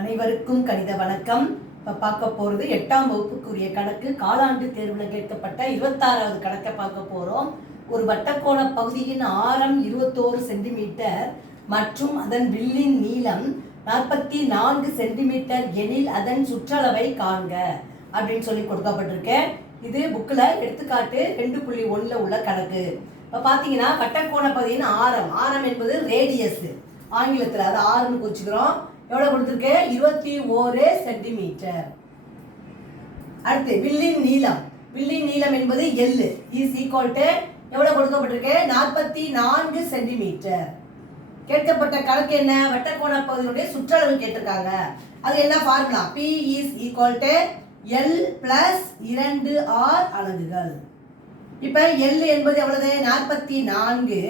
அனைவருக்கும் கணித வணக்கம். இப்போ பார்க்க போகிறது 8ஆம் வகுப்புக்குரிய கணக்கு. காலாண்டு தேர்வில் கேட்கப்பட்ட 26வது கணக்கை பார்க்க போகிறோம். ஒரு வட்டக்கோண பகுதியின் ஆரம் 21 சென்டிமீட்டர் மற்றும் அதன் வில்லின் நீளம் 44 சென்டிமீட்டர் எனில் அதன் சுற்றளவை காண்க அப்படின்னு சொல்லி கொடுக்கப்பட்டிருக்கேன். இது புக்கில் எடுத்துக்காட்டு 2.1 உள்ள கணக்கு. இப்போ பார்த்தீங்கன்னா வட்டக்கோண பகுதியின் ஆரம் என்பது ரேடியஸ், ஆங்கிலத்தில் அது ஆறுன்னு குறிச்சுக்கிறோம். எவ்வளவு கொடுத்துருக்கு? 21 சென்டிமீட்டர். அடுத்து வில்லின் நீளம் என்பது L இஸ் ஈக்குவல் டு எவ்வளவு கொடுக்கப்பட்டிருக்கு? 44 சென்டிமீட்டர். கேட்கப்பட்ட கணக்கு என்ன? வட்டக்கோண பகுதியினுடைய சுற்றளவு கேட்டிருக்காங்க. அது என்ன formula? P is equal to L plus 2R அலகுகள். இப்போ L என்பது எவ்வளவு? 44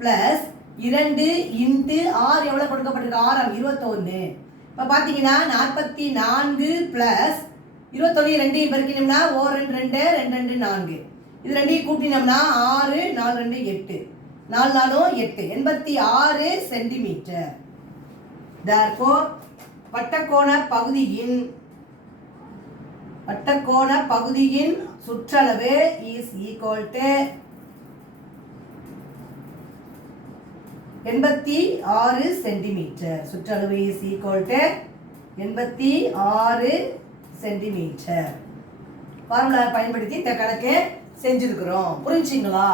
பிளஸ் 2 இன்ட்டு R எவ்வளோ கொடுக்கப்பட்டிருக்கு? ஆரம் 21. இப்போ பார்த்தீங்கன்னா 44 ப்ளஸ் 21 ரெண்டையும் பெருக்கினோம்னா 1 2 2 2 2 4. இது ரெண்டையும் கூட்டினோம்னா 6 4 2 8 4 4 8 86 சென்டிமீட்டர். தேர்ஃபோர் வட்டக்கோண பகுதியின் சுற்றளவு இஸ் ஈக்குவல் டு 86 சென்டிமீட்டர். சுற்றளவு is equal to 86 centimetre. Formula பயன்படுத்தி இந்த கணக்கை செஞ்சிருக்கிறோம். புரிஞ்சுங்களா?